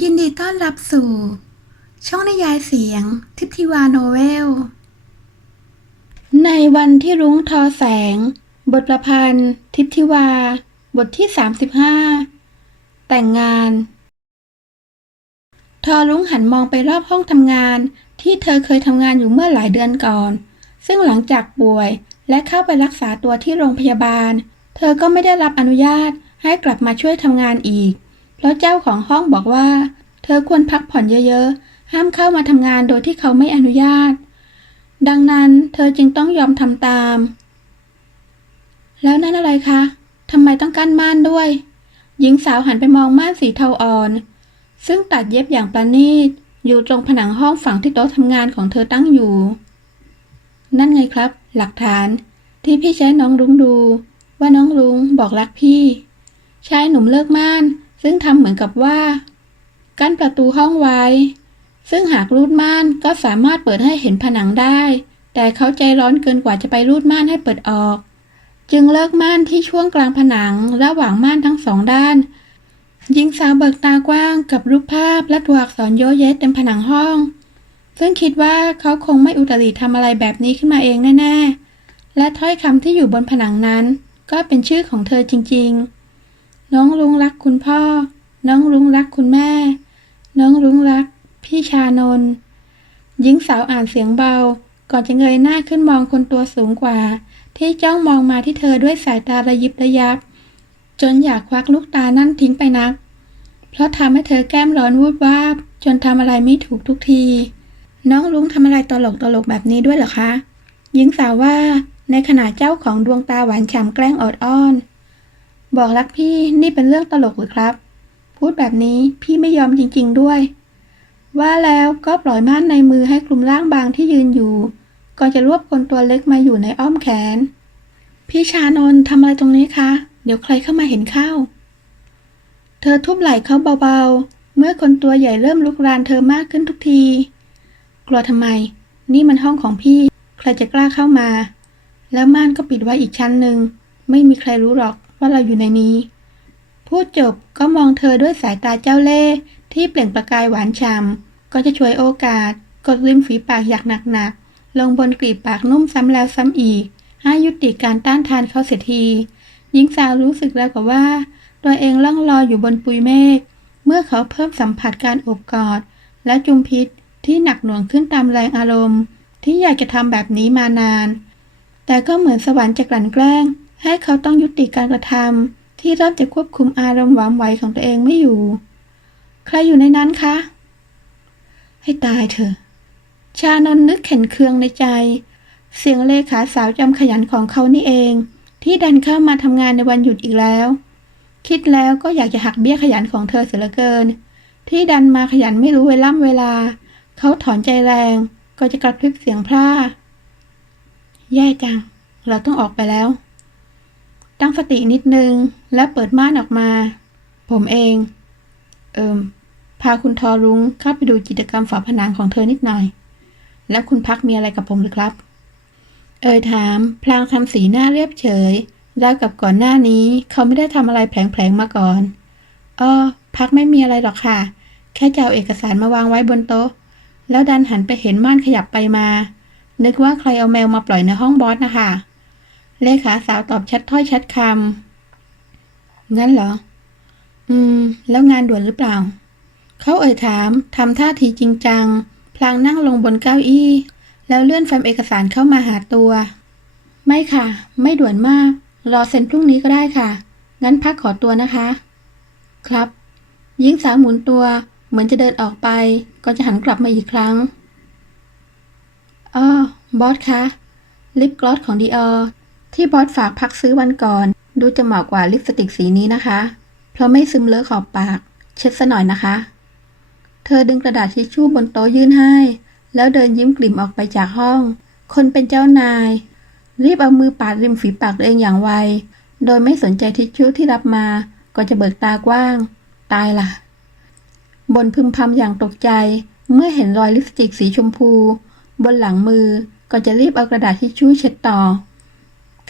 ยินดีต้อนรับสู่ ช่องนิยายเสียง ทิพทิวาโนเวล ในวันที่รุ้งทอแสง บทประพันธ์ ทิพทิวา บทที่ 35 แต่งงาน ทอรุ้งหันมองไปรอบห้องทำงาน ที่เธอเคยทำงานอยู่เมื่อหลายเดือนก่อน ซึ่งหลังจากป่วยและเข้าไปรักษาตัวที่โรงพยาบาล เธอก็ไม่ได้รับอนุญาตให้กลับมาช่วยทำงานอีก เพราะเจ้าของห้องบอกว่า เธอควรพักผ่อนเยอะๆ ห้ามเข้ามาทำงานโดยที่เขาไม่อนุญาต ดังนั้นเธอจึงต้องยอมทำตาม แล้วนั่นอะไรคะทำไมต้องกั้นม่านด้วย หญิงสาวหันไปมองม่านสีเทาอ่อน ซึ่งตัดเย็บอย่างประณีต อยู่ตรงผนังห้องฝั่งที่โต๊ะทำงานของเธอตั้งอยู่ นั่นไงครับ หลักฐานที่พี่ใช้น้องรุ้งดู ว่าน้องรุ้งบอกรักพี่ชายหนุ่มเลิกม่าน ซึ่งทำเหมือนกับว่า กั้นประตูห้องไว้ ซึ่งหากรูดม่านก็สามารถเปิดให้เห็นผนังได้ แต่เขาใจร้อนเกินกว่าจะไปรูดม่านให้เปิดออก จึงเลิกม่านที่ช่วงกลางผนังระหว่างม่านทั้งสองด้านหญิงสาวเบิกตากว้างกับรูปภาพและตัวอักษรโยเยะเต็มผนังห้อง ซึ่งคิดว่าเขาคงไม่อุตริทำอะไรแบบนี้ขึ้นมาเองแน่ ๆ และถ้อยคำที่อยู่บนผนังนั้น ก็เป็นชื่อของเธอจริง ๆ น้องรุ้งรักคุณพ่อ น้องรุ้งรักคุณแม่ น้องรุ้งรัก พี่ชานนท์หญิงสาวอ่านเสียงเบา ก่อนจะเงยหน้าขึ้นมองคนตัวสูงกว่า ที่จ้องมองมาที่เธอด้วยสายตาระยิบระยับ จนอยากควักลูกตานั่นทิ้งไปนัก เพราะทำให้เธอแก้มร้อนวูบวาบ จนทำอะไรไม่ถูกทุกที น้องรุ้งทำอะไรตลกตลกๆแบบนี้ด้วยเหรอคะ หญิงสาวว่าในขณะเจ้าของดวงตาหวานฉ่ำแกล้งออดอ้อน บอกรักพี่นี่เป็นเรื่องตลกหรือครับ พูดแบบนี้พี่ไม่ยอมจริงๆด้วย ว่าแล้วก็ปล่อยม่านในมือให้คลุมร่างบางที่ยืนอยู่ ก่อนจะรวบคนตัวเล็กมาอยู่ในอ้อมแขน พี่ชานนท์ทำอะไรตรงนี้คะ เดี๋ยวใครเข้ามาเห็นเข้า เธอทุบไหล่เขาเบาๆ เมื่อคนตัวใหญ่เริ่มลุกรานเธอมากขึ้นทุกที กลัวทำไม นี่มันห้องของพี่ ใครจะกล้าเข้ามา แล้วม่านก็ปิดไว้อีกชั้นหนึ่งไม่มีใครรู้หรอก ว่าเราอยู่ในนี้ พูดจบก็มองเธอด้วยสายตาเจ้าเล่ห์ที่เปล่งประกายหวานฉ่ำก็จะช่วยโอกาส กดริมฝีปากอยากหนักๆลงบนกลีบปากนุ่มซ้ำแล้วซ้ำอีก ให้ยุติการต้านทานเขาเสียทีหญิงสาวรู้สึกแล้วกับว่า ตัวเองล่องลอยอยู่บนปุยเมฆเมื่อเขาเพิ่มสัมผัสการอบกอด และจุมพิษที่หนักหน่วงขึ้นตามแรงอารมณ์ ที่อยากจะทำแบบนี้มานาน แต่ก็เหมือนสวรรค์จะกลั่นแกล้ง ให้เขาต้องยุติการกระทำที่เริ่มจะควบคุมอารมณ์หวามไหวของตัวเองไม่อยู่ ใครอยู่ในนั้นคะ ให้ตายเถอะ ชานนนึกเข็นเคืองในใจ เสียงเลขาสาวจำขยันของเขานี่เอง ที่ดันเข้ามาทำงานในวันหยุดอีกแล้ว คิดแล้วก็อยากจะหักเบี้ยขยันของเธอเสียเหลือเกิน ที่ดันมาขยันไม่รู้เวล่ำเวลา เขาถอนใจแรง ก็จะกระพริบเสียงพร่าแย่จัง เราต้องออกไปแล้ว ตั้งสตินิดนึง แล้วเปิดม่านออกมา ผมเอง เอิมพาคุณทอรุ้งเข้าไปดูกิจกรรมฝาผนังของเธอนิดหน่อย แล้วคุณพักมีอะไรกับผมหรือครับ เอ่ยถาม พลางทำสีหน้าเรียบเฉยราวกับก่อนหน้านี้ เขาไม่ได้ทำอะไรแผลงๆมาก่อนอ้อพักไม่มีอะไรหรอกค่ะ แค่จะเอาเอกสารมาวางไว้บนโต๊ะ แล้วดันหันไปเห็นม่านขยับไปมา นึกว่าใครเอาแมวมาปล่อยในห้องบอสนะคะ เลขาสาวตอบชัดถ้อยชัดคำงั้นเหรอ อืม แล้วงานด่วนหรือเปล่า เขาเอ่ยถามทำท่าทีจริงจัง พลางนั่งลงบนเก้าอี้ แล้วเลื่อนแฟ้มเอกสารเข้ามาหาตัว ไม่ค่ะ ไม่ด่วนมาก รอเซ็นพรุ่งนี้ก็ได้ค่ะ งั้นพักขอตัวนะคะ ครับ หญิงสาวหมุนตัว เหมือนจะเดินออกไป ก็จะหันกลับมาอีกครั้งอ้อบอสคะ ลิปกลอสของดีออ ที่บอสฝากพักซื้อวันก่อน ดูจะเหมาะกว่าลิปสติกสีนี้นะคะ เพราะไม่ซึมเลอะขอบปาก เช็ดซะหน่อยนะคะ เธอดึงกระดาษทิชชู่บนโต๊ะยื่นให้ แล้วเดินยิ้มกลิ่มออกไปจากห้อง คนเป็นเจ้านาย รีบเอามือปาดริมฝีปากตัวเองอย่างไว โดยไม่สนใจทิชชู่ที่รับมา ก็จะเบิกตากว้าง ตายละ่ะบนพึมพำอย่างตกใจ เมื่อเห็นรอยลิปสติกสีชมพู บนหลังมือก็จะรีบเอากระดาษทิชชู่เช็ดต่อ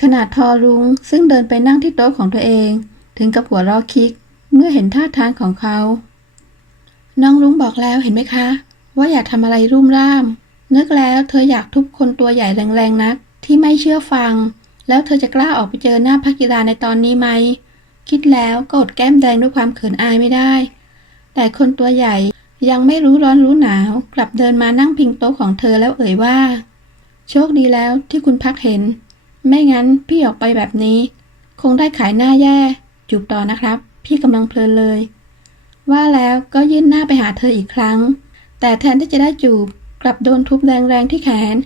ขนาดทอรุงซึ่งเดินไปนั่งที่โต๊ะของตัวเอง ถึงกับหัวเราะคิก เมื่อเห็นท่าทางของเขา น้องรุ้งบอกแล้วเห็นไหมคะ ว่าอย่าทำอะไรรุ่มร่าม นึกแล้วเธออยากทุบคนตัวใหญ่แรงๆนัก ที่ไม่เชื่อฟัง แล้วเธอจะกล้าออกไปเจอหน้าพักกีฬาในตอนนี้ไหม คิดแล้วก็อดแก้มแดงด้วยความเขินอายไม่ได้ แต่คนตัวใหญ่ยังไม่รู้ร้อนรู้หนาว กลับเดินมานั่งพิงโต๊ะของเธอแล้วเอ่ยว่า โชคดีแล้วที่คุณพักเห็น ไม่งั้นพี่ออกไปแบบนี้ คงได้ขายหน้าแย่จูบต่อนะครับ พี่กำลังเพลินเลย ว่าแล้วก็ยื่นหน้าไปหาเธออีกครั้ง แต่แทนที่จะได้จูบกลับโดนทุบแรงๆที่แขน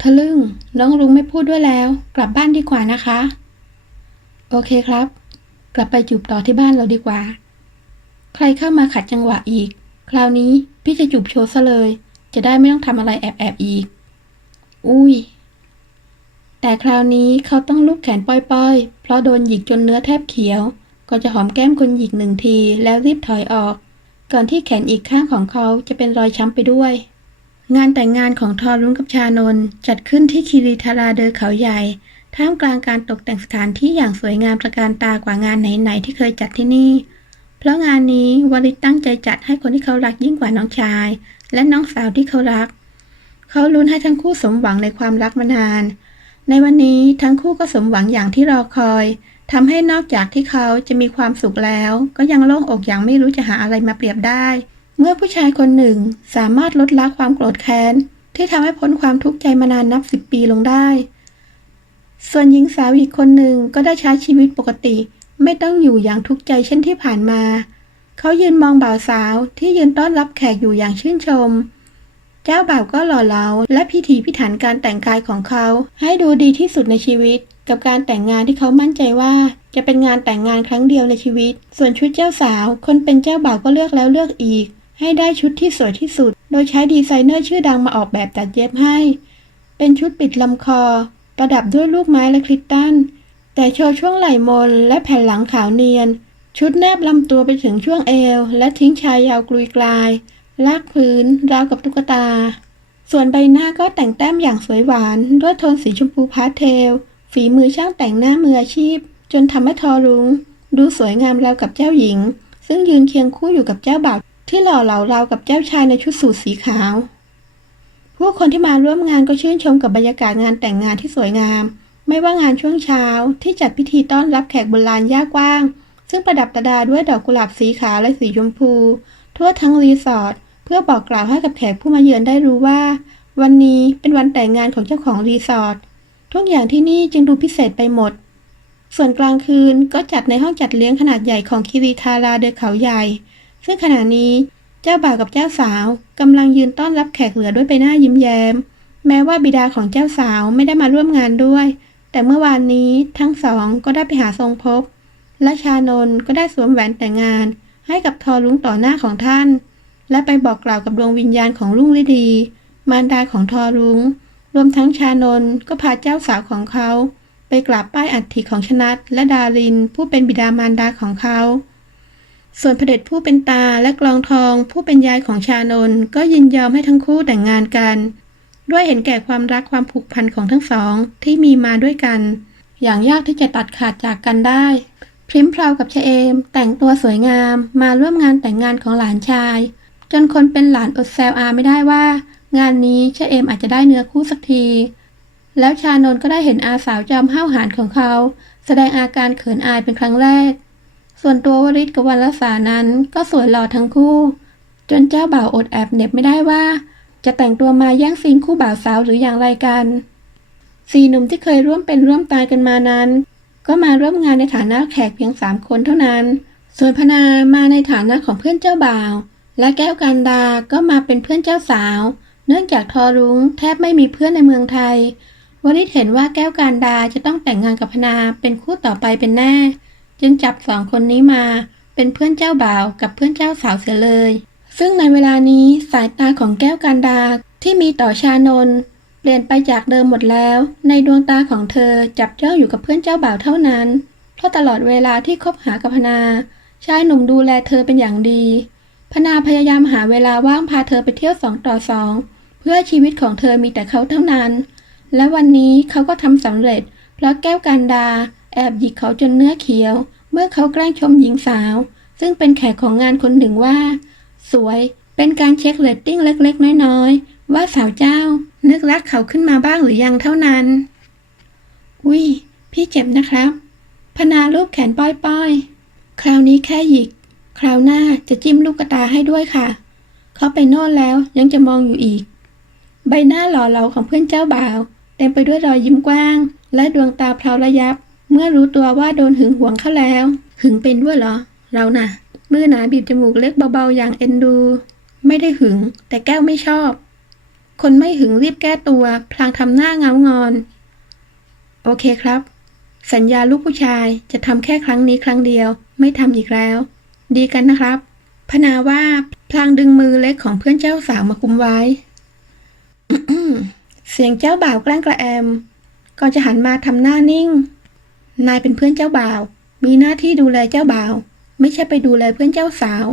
ทะลึ่งน้องรุ้งไม่พูดด้วยแล้ว กลับบ้านดีกว่านะคะ โอเคครับ กลับไปจูบต่อที่บ้านเราดีกว่า ใครเข้ามาขัดจังหวะอีก คราวนี้พี่จะจูบโชว์ซะเลย จะได้ไม่ต้องทำอะไรแอบๆอีก อุ้ย แต่คราวนี้เขาต้องลุกแขนป้อยๆ เพราะโดนหยิกจนเนื้อแทบเขียว ก็จะหอมแก้มคนหยิกหนึ่งทีแล้วรีบถอยออก ก่อนที่แขนอีกข้างของเขาจะเป็นรอยช้ำไปด้วย งานแต่งงานของทอรุ้งกับชานนจัดขึ้นที่คีรีธาราเดอเขาใหญ่ ท่ามกลางการตกแต่งสถานที่อย่างสวยงามตระการตากว่างานไหนๆที่เคยจัดที่นี่ เพราะงานนี้วริศตั้งใจจัดให้คนที่เขารักยิ่งกว่าน้องชาย และน้องสาวที่เขารัก เขาลุ้นให้ทั้งคู่สมหวังในความรักมานาน ในวันนี้ทั้งคู่ก็สมหวังอย่างที่รอคอยทำให้นอกจากที่เขาจะมีความสุขแล้ว ก็ยังโล่งอกอย่างไม่รู้จะหาอะไรมาเปรียบได้ เมื่อผู้ชายคนหนึ่งสามารถลดละความโกรธแค้น ที่ทำให้พ้นความทุกข์ใจมานานนับสิบปีลงได้ ส่วนหญิงสาวอีกคนหนึ่งก็ได้ใช้ชีวิตปกติ ไม่ต้องอยู่อย่างทุกข์ใจเช่นที่ผ่านมา เขายืนมองบ่าวสาวที่ยืนต้อนรับแขกอยู่อย่างชื่นชม เจ้าบ่าวก็หล่อเหลาและพิถีพิถันการแต่งกายของเขา ให้ดูดีที่สุดในชีวิต กับการแต่งงานที่เขามั่นใจว่า จะเป็นงานแต่งงานครั้งเดียวในชีวิต ส่วนชุดเจ้าสาว คนเป็นเจ้าบ่าวก็เลือกแล้วเลือกอีก ให้ได้ชุดที่สวยที่สุด โดยใช้ดีไซเนอร์ชื่อดังมาออกแบบตัดเย็บให้ เป็นชุดปิดลำคอ ประดับด้วยลูกไม้และคริสตัลแต่โชว์ช่วงไหล่มนและแผ่นหลังขาวเนียน ชุดแนบลำตัวไปถึงช่วงเอว และทิ้งชายยาวกลุยกลาย ลากพื้นราวกับตุ๊กตา ส่วนใบหน้าก็แต่งแต้มอย่างสวยหวาน ด้วยโทนสีชมพูพาสเทล ฝีมือช่างแต่งหน้ามืออาชีพ จนทำให้ทอรุง้ง ดูสวยงามราวกับเจ้าหญิง ซึ่งยืนเคียงคู่อยู่กับเจ้าบ่าวที่หล่อเหลาราวกับเจ้าชายในชุดสูทสีขาว ผู้คนที่มาร่วมงานก็ชื่นชมกับบรรยากาศงานแต่งงานที่สวยงาม ไม่ว่างานช่วงเช้าที่จัดพิธีต้อนรับแขกบนลานหญ้ากว้าง ซึ่งประดับประดาด้วยดอกกุหลาบสีขาวและสีชมพู ทั่วทั้งรีสอร์ทเพื่อบอกกล่าวให้กับแขกผู้มาเยือนได้รู้ว่า วันนี้เป็นวันแต่งงานของเจ้าของรีสอร์ททุกอย่างที่นี่จึงดูพิเศษไปหมด ส่วนกลางคืนก็จัดในห้องจัดเลี้ยงขนาดใหญ่ของคิริทาราเดอเขาใหญ่ ซึ่งขณะนี้เจ้าบ่าวกับเจ้าสาวกำลังยืนต้อนรับแขกเหลือด้วยใบหน้ายิ้มแย้ม แม้ว่าบิดาของเจ้าสาวไม่ได้มาร่วมงานด้วย แต่เมื่อวานนี้ทั้งสองก็ได้ไปหาทรงพบและชานนก็ได้สวมแหวนแต่งงาน ให้กับทอรุ้งต่อหน้าของท่าน และไปบอกกล่าวกับดวงวิญญาณของรุ่งฤดี มารดาของทอรุง้งรวมทั้งชานนก็พาเจ้าสาวของเขา ไปกราบป้ายอัฐิของชนัดและดารินผู้เป็นบิดามารดาของเขา ส่วนพระเดชผู้เป็นตาและกลองทองผู้เป็นยายของชานนก็ยินยอมให้ทั้งคู่แต่งงานกัน ด้วยเห็นแก่ความรักความผูกพันของทั้งสองที่มีมาด้วยกัน อย่างยากที่จะตัดขาดจากกันได้ พริมพราวกับชะเอม แต่งตัวสวยงามมาร่วมงานแต่งงานของหลานชาย จนคนเป็นหลานอดแซวอาไม่ได้ว่า งานนี้ชะเอมอาจจะได้เนื้อคู่สักที แล้วชานนก็ได้เห็นอาสาวจอมห้าวหาญของเขา แสดงอาการเขินอายเป็นครั้งแรก ส่วนตัววริศกับวันลสานั้นก็สวยหล่อทั้งคู่ จนเจ้าบ่าวอดแอบเหน็บไม่ได้ว่า จะแต่งตัวมาแย่งซีนคู่บ่าวสาวหรืออย่างไรกันสี่หนุ่มที่เคยร่วมเป็นร่วมตายกันมานั้น ก็มาร่วมงานในฐานะแขกเพียงสามคนเท่านั้น ส่วนพนามาในฐานะของเพื่อนเจ้าบ่าว และแก้วกันดา ก็มาเป็นเพื่อนเจ้าสาว เนื่องจากทอรุ้งแทบไม่มีเพื่อนในเมืองไทยวริศเห็นว่าแก้วการดาจะต้องแต่งงานกับพนาเป็นคู่ต่อไปเป็นแน่ จึงจับสองคนนี้มาเป็นเพื่อนเจ้าบ่าวกับเพื่อนเจ้าสาวเสียเลย ซึ่งในเวลานี้สายตาของแก้วการดาที่มีต่อชานน เปลี่ยนไปจากเดิมหมดแล้ว ในดวงตาของเธอจับจ้องอยู่กับเพื่อนเจ้าบ่าวเท่านั้น เพราะตลอดเวลาที่คบหากับพนา ชายหนุ่มดูแลเธอเป็นอย่างดี พนาพยายามหาเวลาว่างพาเธอไปเที่ยวสองต่อสองเพื่อชีวิตของเธอมีแต่เขาเท่านั้น และวันนี้เขาก็ทำสำเร็จ เพราะแก้วกันดา แอบหยิกเขาจนเนื้อเขียว เมื่อเขาแกล้งชมหญิงสาว ซึ่งเป็นแขกของงานคนหนึ่งว่า สวย เป็นการเช็คเรตติ้งเล็กๆ น้อยๆ ว่าสาวเจ้า นึกรักเขาขึ้นมาบ้างหรือยังเท่านั้น อุ้ยพี่เจ็บนะครับ พนารูปแขนป้อยๆ คราวนี้แค่หยิก คราวหน้าจะจิ้มลูกกระตาให้ด้วยค่ะ เขาไปโน่นแล้วยังจะมองอยู่อีก ใบหน้าหล่อเหลาของเพื่อนเจ้าบ่าว เต็มไปด้วยรอยยิ้มกว้าง และดวงตาเพลาระยับ เมื่อรู้ตัวว่าโดนหึงหวงเข้าแล้ว หึงเป็นด้วยเหรอ เราน่ะมือหนาบีบจมูกเล็กเบาๆอย่างเอ็นดู ไม่ได้หึง แต่แก้วไม่ชอบ คนไม่หึงรีบแก้ตัว พลางทำหน้าเงางอน โอเคครับ สัญญาลูกผู้ชายจะทำแค่ครั้งนี้ครั้งเดียว ไม่ทำอีกแล้ว ดีกันนะครับ พนาว่าพลางดึงมือเล็กของเพื่อนเจ้าสาวมาคุมไว้ เสียงเจ้าบ่าวแกล้งกระแอมก่อนจะหันมาทำหน้านิ่ง นายเป็นเพื่อนเจ้าบ่าว มีหน้าที่ดูแลเจ้าบ่าว ไม่ใช่ไปดูแลเพื่อนเจ้าสาว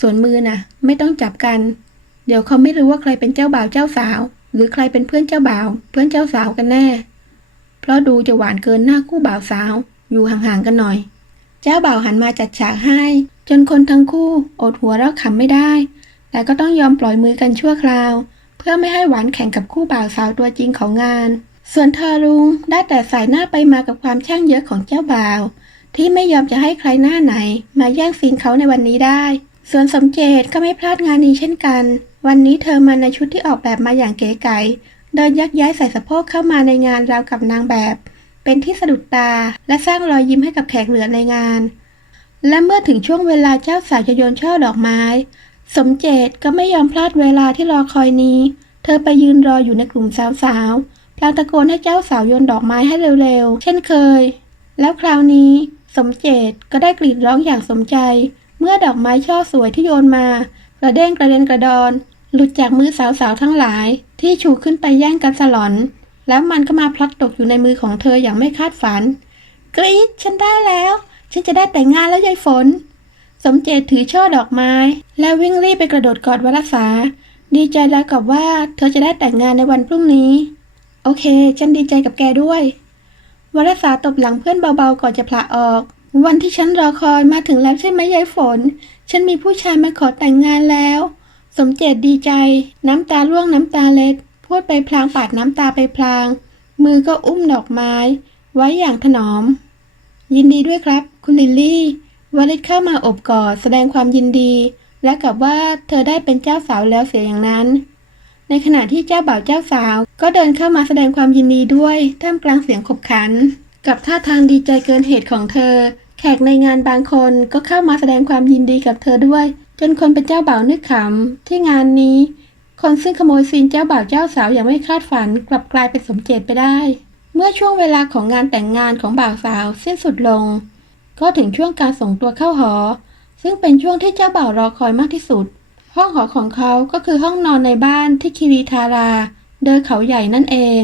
ส่วนมือน่ะ ไม่ต้องจับกัน เดี๋ยวเขาไม่รู้ว่าใครเป็นเจ้าบ่าวเจ้าสาว หรือใครเป็นเพื่อนเจ้าบ่าว เพื่อนเจ้าสาวกันแน่ เพราะดูจะหวานเกินหน้าคู่บ่าวสาว อยู่ห่างๆกันหน่อย เจ้าบ่าวหันมาจัดฉากให้ จนคนทั้งคู่อดหัวเราะขำไม่ได้ แต่ก็ต้องยอมปล่อยมือกันชั่วคราว เพื่อไม่ให้หวานแข่งกับคู่บ่าวสาวตัวจริงของงาน ส่วนทอรุงได้แต่สายหน้าไปมากับความช่างเยอะของเจ้าบ่าว ที่ไม่ยอมจะให้ใครหน้าไหน มาแย่งซีนเขาในวันนี้ได้ ส่วนสมเจตก็ไม่พลาดงานนี้เช่นกัน วันนี้เธอมาในชุดที่ออกแบบมาอย่างเก๋ไก๋เดินยักย้ายใส่สะโพกเข้ามาในงานราวกับนางแบบ เป็นที่สะดุดตาและสร้างรอยยิ้มให้กับแขกเหลือในงาน และเมื่อถึงช่วงเวลาเจ้าสาวจะโยนช่อดอกไม้ สมเจตก็ไม่ยอมพลาดเวลาที่รอคอยนี้ เธอไปยืนรออยู่ในกลุ่มสาวๆพลางตะโกนให้เจ้าสาวโยนดอกไม้ให้เร็วๆ เช่นเคย แล้วคราวนี้ สมเจตก็ได้กรีดร้องอย่างสมใจ มื่อดอกไม้ช่อสวยที่โยนมา กระเด้งกระเด็นกระดอน หลุดจากมือสาวๆทั้งหลาย ที่ชูขึ้นไปแย่งกันสลอน แล้วมันก็มาพลัดตกอยู่ในมือของเธออย่างไม่คาดฝัน กรี๊ดฉันได้แล้ว ฉันจะได้แต่งงานแล้วยายฝน สมเจตถือช่อดอกไม้ แล้ววิ่งรีบไปกระโดดกอดวรสาดีใจแล้วกับว่าเธอจะได้แต่งงานในวันพรุ่งนี้ โอเค ฉันดีใจกับแกด้วยวรสาตบหลังเพื่อนเบาๆก่อนจะผละออก วันที่ฉันรอคอยมาถึงแล้วใช่ไหมยายฝน ฉันมีผู้ชายมาขอแต่งงานแล้ว สมเจตดีใจ น้ำตาร่วงน้ำตาเล็ด พูดไปพลางปาดน้ำตาไปพลาง มือก็อุ้มดอกไม้ ไว้อย่างถนอม ยินดีด้วยครับ คุณลิลลี่วลิตเข้ามาอบกอดแสดงความยินดี และกับว่าเธอได้เป็นเจ้าสาวแล้วเสียอย่างนั้น ในขณะที่เจ้าบ่าวเจ้าสาว ก็เดินเข้ามาแสดงความยินดีด้วยท่ามกลางเสียงขบขัน กับท่าทางดีใจเกินเหตุของเธอ ขกในงานบางคนก็เข้ามาแสดงความยินดีกับเธอด้วย จนคนเป็นเจ้าบ่าวนึกขำที่งานนี้ คนซึ่งขโมยซีนเจ้าบ่าวเจ้าสาวอย่างไม่คาดฝันกลับกลายเป็นสมเจตไปได้ เมื่อช่วงเวลาของงานแต่งงานของบ่าวสาวสิ้นสุดลง ก็ถึงช่วงการส่งตัวเข้าหอ ซึ่งเป็นช่วงที่เจ้าบ่าวรอคอยมากที่สุด ห้องหอของเขาก็คือห้องนอนในบ้านที่คิริทารา เดินเขาใหญ่นั่นเอง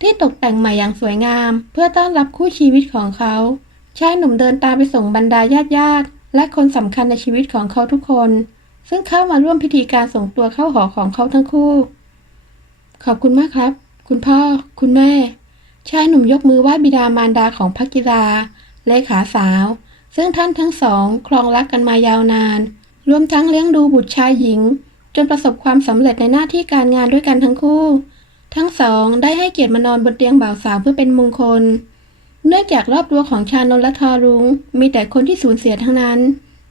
ที่ตกแต่งใหม่อย่างสวยงาม เพื่อต้อนรับคู่ชีวิตของเขา ชายหนุ่มเดินตามไปส่งบรรดาญาติญาติและคนสำคัญในชีวิตของเขาทุกคน ซึ่งเข้ามาร่วมพิธีการส่งตัวเข้าหอของเขาทั้งคู่ ขอบคุณมากครับ คุณพ่อ คุณแม่ ชายหนุ่มยกมือไหว้บิดามารดาของพักกิราเลขาสาว ซึ่งท่านทั้งสองครองรักกันมายาวนาน รวมทั้งเลี้ยงดูบุตรชายหญิง จนประสบความสำเร็จในหน้าที่การงานด้วยกันทั้งคู่ ทั้งสองได้ให้เกียรติมานอนบนเตียงบ่าวสาวเพื่อเป็นมงคล เนื่องจากรอบตัวของชานนและทอรุง้งมีแต่คนที่สูญเสียทั้งนั้น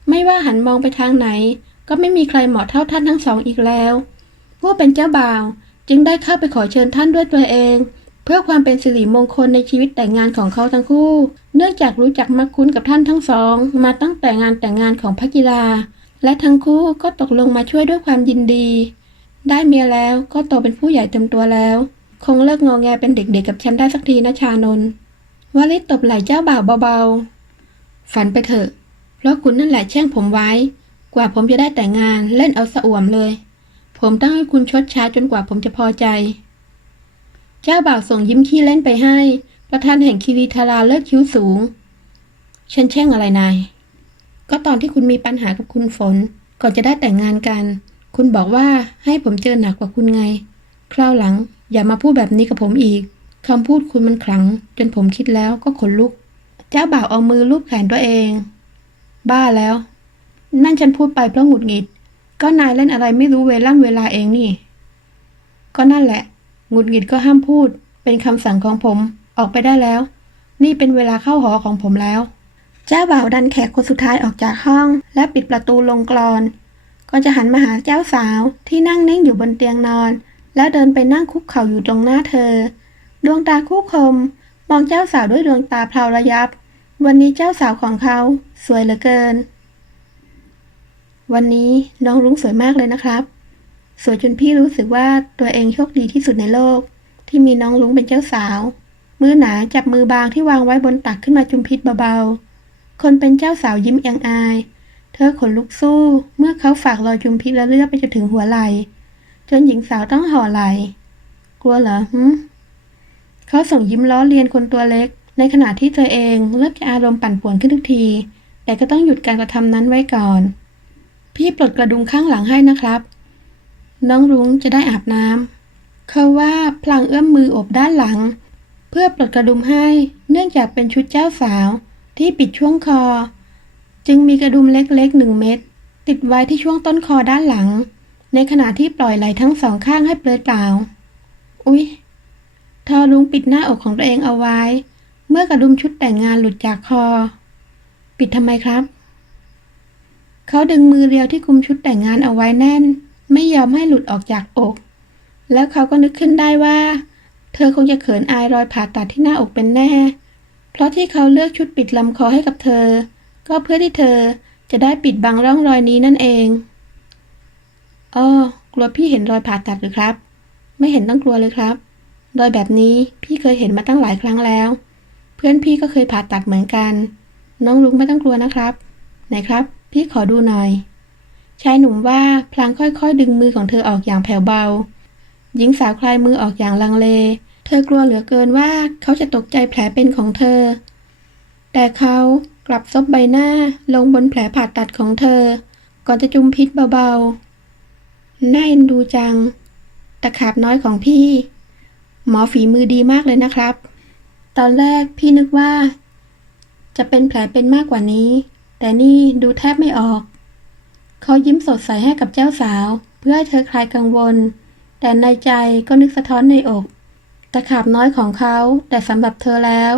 ไม่ว่าหันมองไปทางไหน ก็ไม่มีใครเหมาะเท่าท่านทั้งสองอีกแล้ว ผู้เป็นเจ้าบ่าว จึงได้เข้าไปขอเชิญท่านด้วยตัวเอง เพื่อความเป็นสิริมงคลในชีวิตแต่งงานของเขาทั้งคู่ เนื่องจากรู้จักมักคุ้นกับท่านทั้งสอง มาตั้งแต่งานแต่งงานของพระกีฬา และทั้งคู่ก็ตกลงมาช่วยด้วยความยินดี ได้เมียแล้วก็โตเป็นผู้ใหญ่เต็มตัวแล้ว คงเลิกงอแงเป็นเด็กๆกับฉันได้สักทีนะชานนท์ วลิตตบไหล่เจ้าบ่าวเบาๆ ฝันไปเถอะ เพราะคุณนั่นแหละแช่งผมไว้ กว่าผมจะได้แต่งงานเล่นเอาสะอ่วมเลย ผมต้องให้คุณชดใช้จนกว่าผมจะพอใจ เจ้าบ่าวส่งยิ้มขี้เล่นไปให้ ประธานแห่งคีรีทาราเลิกคิ้วสูง ฉันแช่งอะไรนาย ก็ตอนที่คุณมีปัญหากับคุณฝน ก่อนจะได้แต่งงานกัน คุณบอกว่าให้ผมเจอหนักกว่าคุณไง คราวหลัง อย่ามาพูดแบบนี้กับผมอีก คำพูดคุณมันขลัง จนผมคิดแล้วก็ขนลุก เจ้าบ่าวเอามือลูบแขนตัวเอง บ้าแล้ว นั่นฉันพูดไปเพราะหงุดหงิด ก็นายเล่นอะไรไม่รู้เวล่ำเวลาเองนี่ ก็นั่นแหละ หงุดหงิดก็ห้ามพูด เป็นคำสั่งของผม ออกไปได้แล้ว นี่เป็นเวลาเข้าหอของผมแล้ว เจ้าบ่าวดันแขกคนสุดท้ายออกจากห้อง และปิดประตูลงกรอนก่อนจะหันมาหาเจ้าสาวที่นั่งนิ่งอยู่บนเตียงนอน แล้วเดินไปนั่งคุกเข่าอยู่ตรงหน้าเธอ ดวงตาคู่คม มองเจ้าสาวด้วยดวงตาเพลาระยับ วันนี้เจ้าสาวของเขา สวยเหลือเกิน วันนี้น้องรุ้งสวยมากเลยนะครับ สวยจนพี่รู้สึกว่าตัวเองโชคดีที่สุดในโลก ที่มีน้องรุ้งเป็นเจ้าสาว มือหนาจับมือบางที่วางไว้บนตักขึ้นมาจุมพิษเบาๆ คนเป็นเจ้าสาวยิ้มเอียงอาย เธอขนลุกสู้ เมื่อเขาฝากรอยจุมพิษและเลือดไปจนถึงหัวไหล่จนหญิงสาวต้องห่อไหล่กลัวเหรอหึ เขาส่งยิ้มล้อเลียนคนตัวเล็ก ในขณะที่เธอเองเริ่มจะอารมณ์ปั่นป่วนขึ้นทุกที แต่ก็ต้องหยุดการกระทำนั้นไว้ก่อน พี่ปลดกระดุมข้างหลังให้นะครับ น้องรุ้งจะได้อาบน้ำเขาว่าพลางเอื้อมมืออบด้านหลัง เพื่อปลดกระดุมให้ เนื่องจากเป็นชุดเจ้าสาวที่ปิดช่วงคอ จึงมีกระดุมเล็กๆหนึ่งเม็ดติดไว้ที่ช่วงต้นคอด้านหลัง ในขณะที่ปล่อยไหลทั้งสองข้างให้เปลือยเปล่า อุ๊ย ทอรุ้งปิดหน้าอกของตัวเองเอาไว้ เมื่อกระดุมชุดแต่งงานหลุดจากคอ ปิดทำไมครับ เขาดึงมือเรียวที่กุมชุดแต่งงานเอาไว้แน่น ไม่ยอมให้หลุดออกจากอก แล้วเขาก็นึกขึ้นได้ว่า เธอคงจะเขินอายรอยผ่าตัดที่หน้าอกเป็นแน่ เพราะที่เขาเลือกชุดปิดลำคอให้กับเธอ ก็เพื่อที่เธอจะได้ปิดบังร่องรอยนี้นั่นเองอ้อกลัวพี่เห็นรอยผ่าตัดหรือครับ ไม่เห็นต้องกลัวเลยครับ รอยแบบนี้พี่เคยเห็นมาตั้งหลายครั้งแล้ว เพื่อนพี่ก็เคยผ่าตัดเหมือนกัน น้องลุงไม่ต้องกลัวนะครับ ไหนครับ พี่ขอดูหน่อย ชายหนุ่มว่าพลางค่อยๆ ดึงมือของเธอออกอย่างแผ่วเบา หญิงสาวคลายมือออกอย่างลังเล เธอกลัวเหลือเกินว่าเขาจะตกใจแผลเป็นของเธอ แต่เขากลับซบใบหน้าลงบนแผลผ่าตัดของเธอ ก่อนจะจุมพิษเบาๆน่าเอ็นดูจัง ตะขาบน้อยของพี่ หมอฝีมือดีมากเลยนะครับ ตอนแรกพี่นึกว่า จะเป็นแผลเป็นมากกว่านี้ แต่นี่ดูแทบไม่ออก เขายิ้มสดใสให้กับเจ้าสาว เพื่อให้เธอคลายกังวล แต่ในใจก็นึกสะท้อนในอก ตะขาบน้อยของเขา แต่สำหรับเธอแล้ว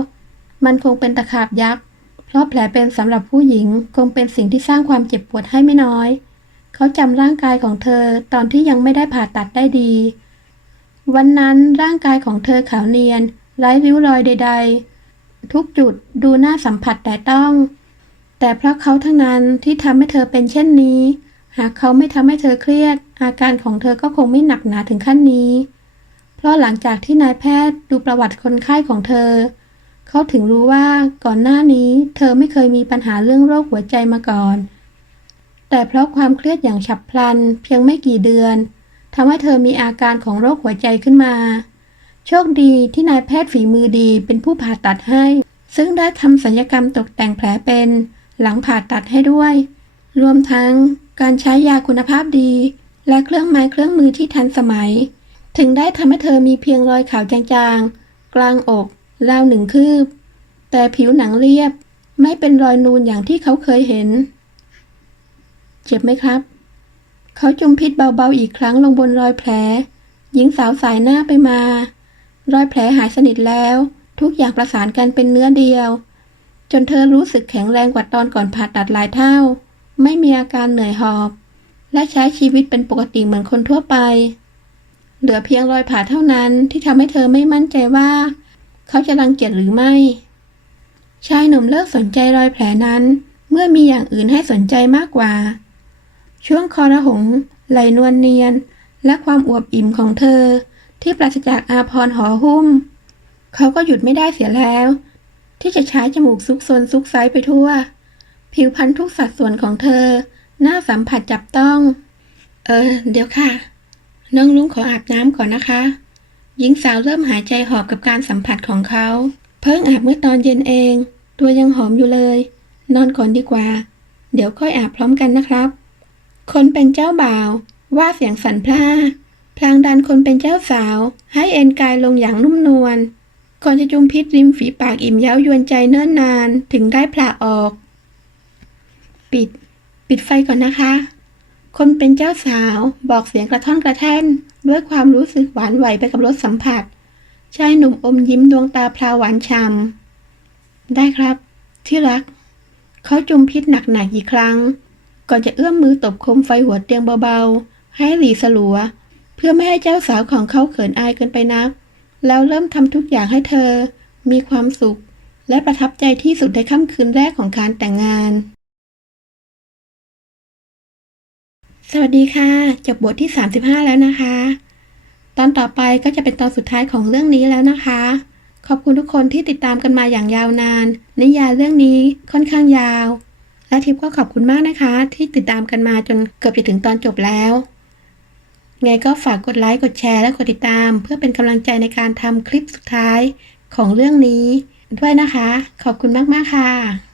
มันคงเป็นตะขาบยักษ์ เพราะแผลเป็นสำหรับผู้หญิงคงเป็นสิ่งที่สร้างความเจ็บปวดให้ไม่น้อย เขาจำร่างกายของเธอตอนที่ยังไม่ได้ผ่าตัดได้ดี วันนั้นร่างกายของเธอขาวเนียน ไร้ริ้วรอยใด ๆ ทุกจุดดูน่าสัมผัสแต่ต้อง แต่เพราะเขาทั้งนั้นที่ทำให้เธอเป็นเช่นนี้ หากเขาไม่ทำให้เธอเครียด อาการของเธอก็คงไม่หนักหนาถึงขั้นนี้ เพราะหลังจากที่นายแพทย์ดูประวัติคนไข้ของเธอ เขาถึงรู้ว่าก่อนหน้านี้ เธอไม่เคยมีปัญหาเรื่องโรคหัวใจมาก่อน แต่เพราะความเครียดอย่างฉับพลัน เพียงไม่กี่เดือน ทำให้เธอมีอาการของโรคหัวใจขึ้นมา โชคดีที่นายแพทย์ฝีมือดีเป็นผู้ผ่าตัดให้ ซึ่งได้ทำศัลยกรรมตกแต่งแผลเป็น หลังผ่าตัดให้ด้วย รวมทั้งการใช้ยาคุณภาพดี และเครื่องไม้เครื่องมือที่ทันสมัย ถึงได้ทำให้เธอมีเพียงรอยขาวจางๆ กลางอกราวหนึ่งคืบ แต่ผิวหนังเรียบ ไม่เป็นรอยนูนอย่างที่เขาเคยเห็น เจ็บไหมครับ เขาจุมพิษเบาๆอีกครั้งลงบนรอยแผล หญิงสาวสายหน้าไปมา รอยแผลหายสนิทแล้ว ทุกอย่างประสานกันเป็นเนื้อเดียว จนเธอรู้สึกแข็งแรงกว่าตอนก่อนผ่าตัดหลายเท่า ไม่มีอาการเหนื่อยหอบ และใช้ชีวิตเป็นปกติเหมือนคนทั่วไป เหลือเพียงรอยผ่าเท่านั้นที่ทำให้เธอไม่มั่นใจว่า เขาจะรังเกียจหรือไม่ชายหนุ่มเลิกสนใจรอยแผลนั้น เมื่อมีอย่างอื่นให้สนใจมากกว่า ช่วงคอระหง ไหลนวลเนียน และความอวบอิ่มของเธอ ที่ปราศจากอาพรห่อหุ้ม เขาก็หยุดไม่ได้เสียแล้ว ที่จะใช้จมูกซุกซนซุกไซไปทั่ว ผิวพรรณทุกสัดส่วนของเธอน่าสัมผัสจับต้อง เออ เดี๋ยวค่ะน้องลุงขออาบน้ำก่อนนะคะ หญิงสาวเริ่มหายใจหอบกับการสัมผัสของเขา เพิ่งอาบเมื่อตอนเย็นเอง ตัวยังหอมอยู่เลย นอนก่อนดีกว่า เดี๋ยวค่อยอาบพร้อมกันนะครับ คนเป็นเจ้าบ่าว ว่าเสียงสั่นพร่าพลางดันคนเป็นเจ้าสาว ให้เอนกายลงอย่างนุ่มนวลก่อนจะจุมพิษริมฝีปากอิ่มเย้ายวนใจเนิ่นนานถึงได้ผละออก ปิด ปิดไฟก่อนนะคะ คนเป็นเจ้าสาวบอกเสียงกระท่อนกระแท่น ด้วยความรู้สึกหวานไหวไปกับรสสัมผัสชายหนุ่มอมยิ้มดวงตาพลาวหวานฉ่ำได้ครับ ที่รัก เขาจุมพิษหนักๆอีกครั้ง ก่อนจะเอื้อมมือตบคมไฟหัวเตียงเบาๆ ให้หลีสลัว เพื่อไม่ให้เจ้าสาวของเขาเขินอายเกินไปนัก แล้วเริ่มทำทุกอย่างให้เธอ มีความสุข และประทับใจที่สุดในค่ำคืนแรกของการแต่งงาน สวัสดีค่ะ จบบทที่ 35 แล้วนะคะ ตอนต่อไปก็จะเป็นตอนสุดท้ายของเรื่องนี้แล้วนะคะขอบคุณทุกคนที่ติดตามกันมาอย่างยาวนาน นิยายเรื่องนี้ค่อนข้างยาว และทิพก็ขอบคุณมากนะคะ ที่ติดตามกันมาจนเกือบจะถึงตอนจบแล้วไงก็ฝากกดไลค์กดแชร์และกดติดตาม เพื่อเป็นกำลังใจในการทำคลิปสุดท้ายของเรื่องนี้ด้วยนะคะ ขอบคุณมาก ๆ ค่ะ